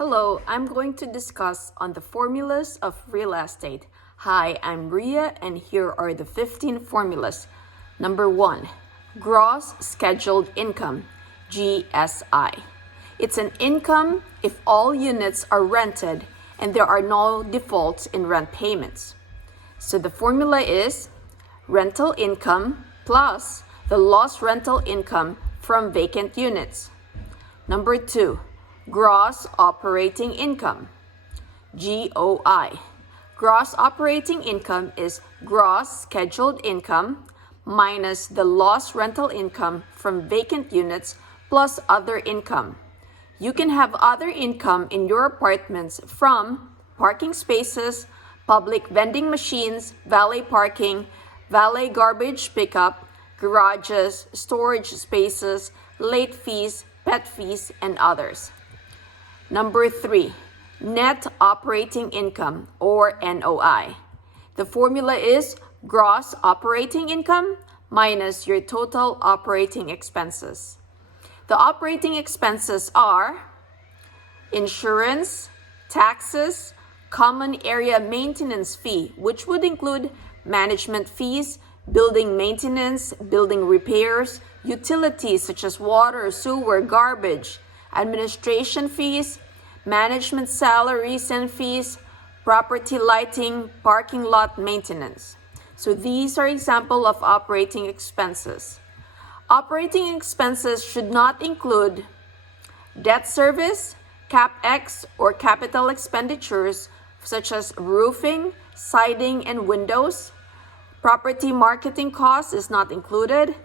Hello, I'm going to discuss on the formulas of real estate. Hi, I'm Ria and here are the 15 formulas. Number 1, gross scheduled income, GSI. It's an income if all units are rented and there are no defaults in rent payments. So the formula is rental income plus the lost rental income from vacant units. Number 2, gross operating income, GOI. Gross operating income is gross scheduled income minus the lost rental income from vacant units plus other income. You can have other income in your apartments from parking spaces, public vending machines, valet parking, valet garbage pickup, garages, storage spaces, late fees, pet fees, and others. Number 3, net operating income or NOI. The formula is gross operating income minus your total operating expenses. The operating expenses are insurance, taxes, common area maintenance fee, which would include management fees, building maintenance, building repairs, utilities such as water, sewer, garbage, administration fees, management salaries and fees, property lighting, parking lot maintenance. So these are examples of operating expenses. Operating expenses should not include debt service, CAPEX or capital expenditures such as roofing, siding, and windows. Property marketing costs is not included.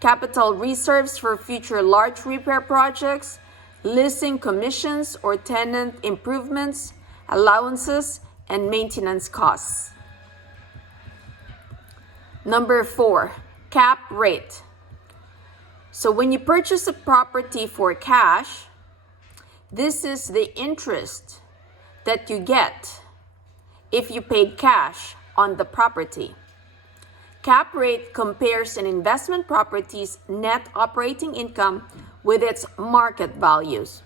Capital reserves for future large repair projects, leasing commissions or tenant improvements, allowances, and maintenance costs. Number 4, cap rate. So when you purchase a property for cash, this is the interest that you get if you paid cash on the property. Cap rate compares an investment property's net operating income with its market values.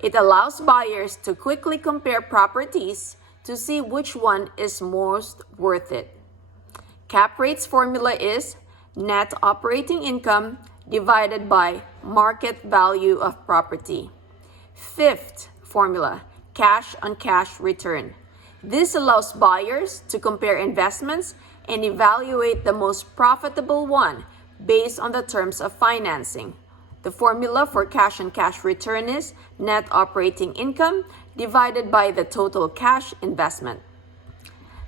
It allows buyers to quickly compare properties to see which one is most worth it. Cap rate's formula is net operating income divided by market value of property. Fifth formula, cash on cash return. This allows buyers to compare investments and evaluate the most profitable one based on the terms of financing. The formula for cash on cash return is net operating income divided by the total cash investment.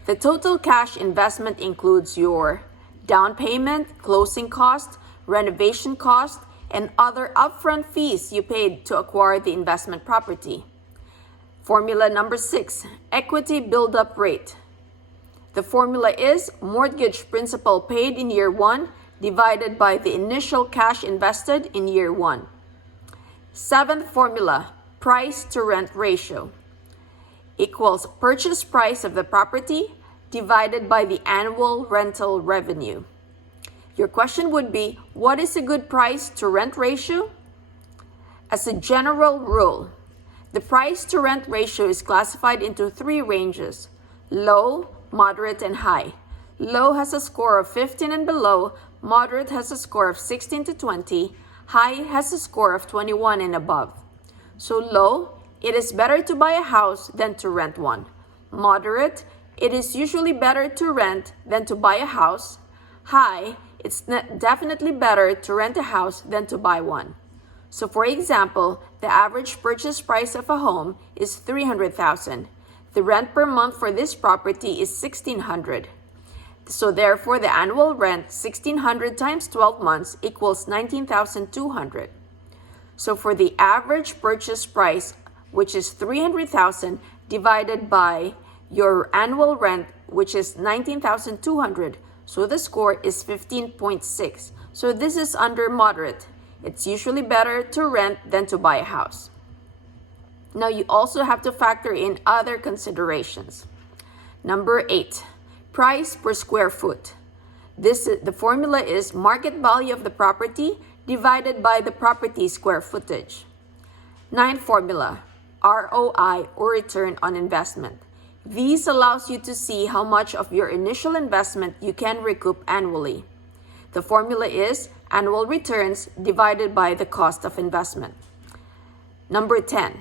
The total cash investment includes your down payment, closing cost, renovation cost, and other upfront fees you paid to acquire the investment property. Formula number 6, equity build-up rate. The formula is mortgage principal paid in year 1 divided by the initial cash invested in year 1. Seventh formula, price to rent ratio, equals purchase price of the property divided by the annual rental revenue. Your question would be, what is a good price to rent ratio? As a general rule, the price to rent ratio is classified into 3 ranges: low, moderate, and high. Low has a score of 15 and below, moderate has a score of 16 to 20, high has a score of 21 and above. So low, it is better to buy a house than to rent one. Moderate, it is usually better to rent than to buy a house. High, it's definitely better to rent a house than to buy one. So for example, the average purchase price of a home is $300,000. The rent per month for this property is $1,600. So therefore, the annual rent, $1,600 times 12 months equals $19,200. So for the average purchase price, which is $300,000, divided by your annual rent, which is $19,200, so the score is 15.6. So this is under moderate. It's usually better to rent than to buy a house. Now you also have to factor in other considerations. Number 8, price per square foot. The formula is market value of the property divided by the property square footage. Ninth formula, ROI, or return on investment. This allows you to see how much of your initial investment you can recoup annually. The formula is annual returns divided by the cost of investment. Number 10,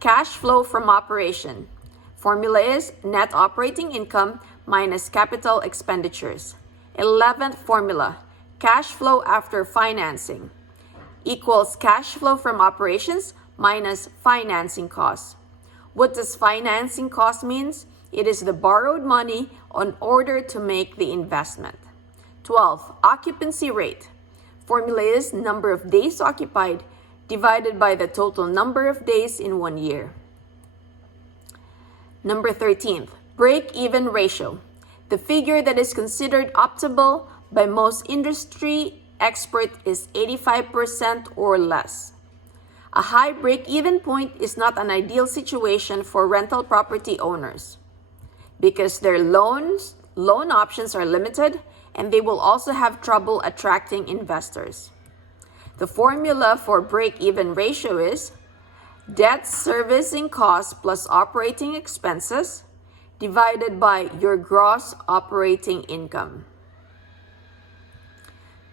cash flow from operation. Formula is net operating income minus capital expenditures. 11th formula, cash flow after financing equals cash flow from operations minus financing costs. What does financing cost means? It is the borrowed money in order to make the investment. 12, occupancy rate. Formula is number of days occupied divided by the total number of days in 1 year. Number 13, break-even ratio. The figure that is considered optimal by most industry experts is 85% or less. A high break-even point is not an ideal situation for rental property owners because their loan options are limited and they will also have trouble attracting investors. The formula for break-even ratio is debt servicing costs plus operating expenses divided by your gross operating income.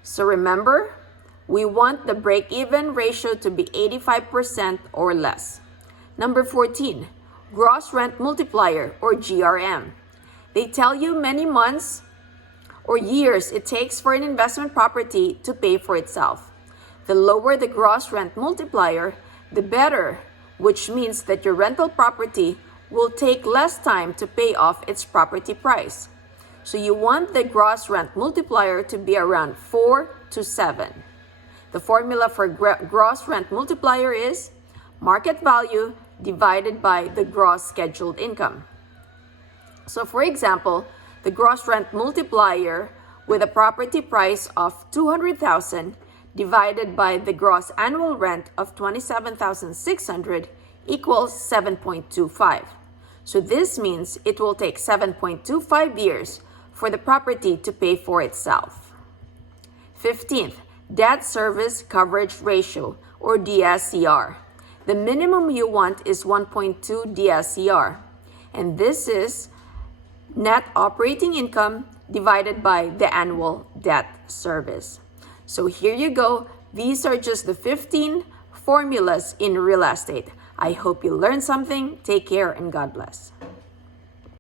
So remember, we want the break-even ratio to be 85% or less. Number 14, gross rent multiplier or GRM. They tell you many months or years it takes for an investment property to pay for itself. The lower the gross rent multiplier, the better, which means that your rental property will take less time to pay off its property price. So you want the gross rent multiplier to be around 4 to 7. The formula for gross rent multiplier is market value divided by the gross scheduled income. So for example, the gross rent multiplier with a property price of $200,000 divided by the gross annual rent of $27,600 equals 7.25. So this means it will take 7.25 years for the property to pay for itself. 15th, debt service coverage ratio or DSCR. The minimum you want is 1.2 DSCR, and this is net operating income divided by the annual debt service. So here you go. These are just the 15 formulas in real estate. I hope you learned something. Take care and God bless.